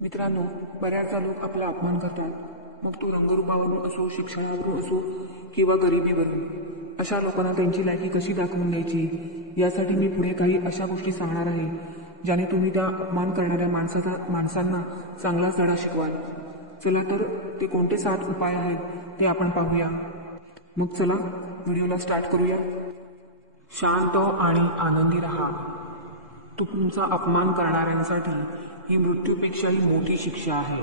मित्रांनो, बऱ्याचदा लोक आपला अपमान करतात, मग तो रंगरूपावरून असो, शिक्षणावरून असो किंवा गरिबीवरून. अशा लोकांना त्यांची लायकी कशी दाखवून द्यायची यासाठी मी पुढे काही अशा गोष्टी सांगणार आहे ज्याने तुम्ही त्या अपमान करणाऱ्या माणसांना चांगला धडा शिकवाल. चला तर ते कोणते 7 उपाय आहेत ते आपण पाहूया. मग चला व्हिडिओला स्टार्ट करूया. शांत आणि आनंदी राहा. तुमचा अपमान करणाऱ्यांसाठी ही मृत्यूपेक्षाही मोठी शिक्षा आहे.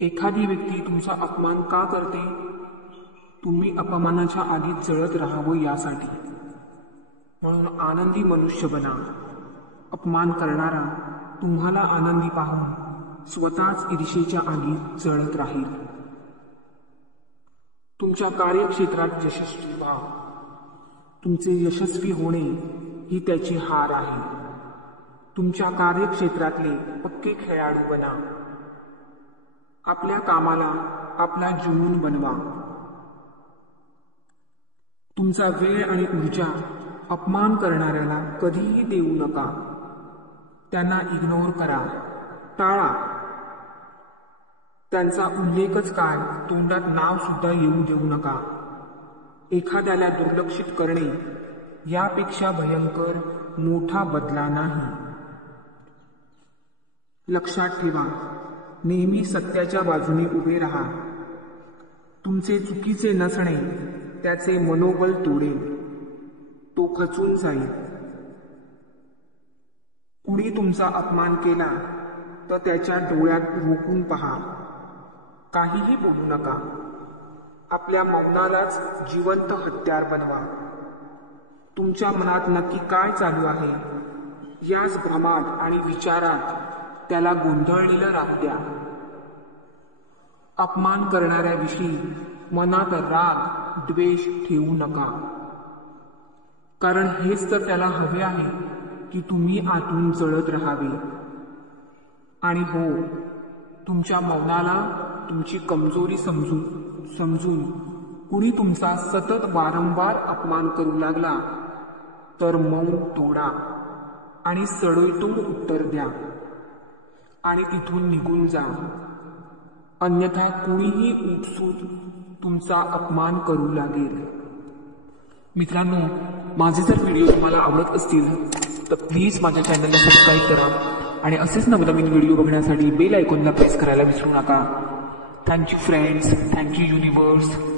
एखादी व्यक्ती तुमचा अपमान का करते? तुम्ही अपमानाच्या आगीत जळत राहावं यासाठी. म्हणून आनंदी मनुष्य बना. अपमान करणारा तुम्हाला आनंदी पाहून स्वतःच ईर्षेच्या आगीत जळत राहील. तुमच्या कार्यक्षेत्रात यशस्वी व्हा. तुमचे यशस्वी होणे ही त्याची हार आहे. तुमच्या कार्यक्षेत्रातले पक्के खेळाडू बना. आपल्या कामाला आपला जुनून बनवा. तुमचा वेळ आणि ऊर्जा अपमान करणाऱ्याला कधीही देऊ नका. त्यांना इग्नोर करा, टाळा. त्यांचा उल्लेखच काय, तोंडात नाव सुद्धा येऊ देऊ नका. एखाद्याला दुर्लक्षित करणे यापेक्षा भयंकर मोठा बदला नाही. लक्षात ठेवा, नेहमी सत्याच्या बाजूने उभे राहा. तुमचे चुकीचे नसणे त्याचे मनोबल तोडेल. तो खचून जाईल. कुणी तुमचा अपमान केला तर त्याच्या डोळ्यात रोखून पहा. काहीही बोलू नका. आपल्या मौनालाच जिवंत हत्यार बनवा. तुमच्या मनात नक्की काय चालू आहे याच भ्रमात आणि विचारात त्याला गोंधळलेलं राहू द्या. अपमान करणाऱ्याविषयी मनात राग, द्वेष ठेवू नका. कारण हेच तर त्याला हवे आहे की तुम्ही आतून जळत राहावे. आणि हो, तुमच्या मौनाला तुमची कमजोरी समजून कुणी तुमचा सतत वारंवार अपमान करू लागला तर मौन तोडा आणि सडेतोड उत्तर द्या आणि तिथून निघून जा. अन्यथा कुणीही उठसूट तुमचा अपमान करू लागेल. मित्रांनो, माझे जर व्हिडिओ तुम्हाला आवडत असतील तर प्लीज माझ्या चॅनलला सबस्क्राईब करा आणि असेच नवनवीन व्हिडिओ बघण्यासाठी बेल आयकॉनला प्रेस करायला विसरू नका. Thank you friends. Thank you universe.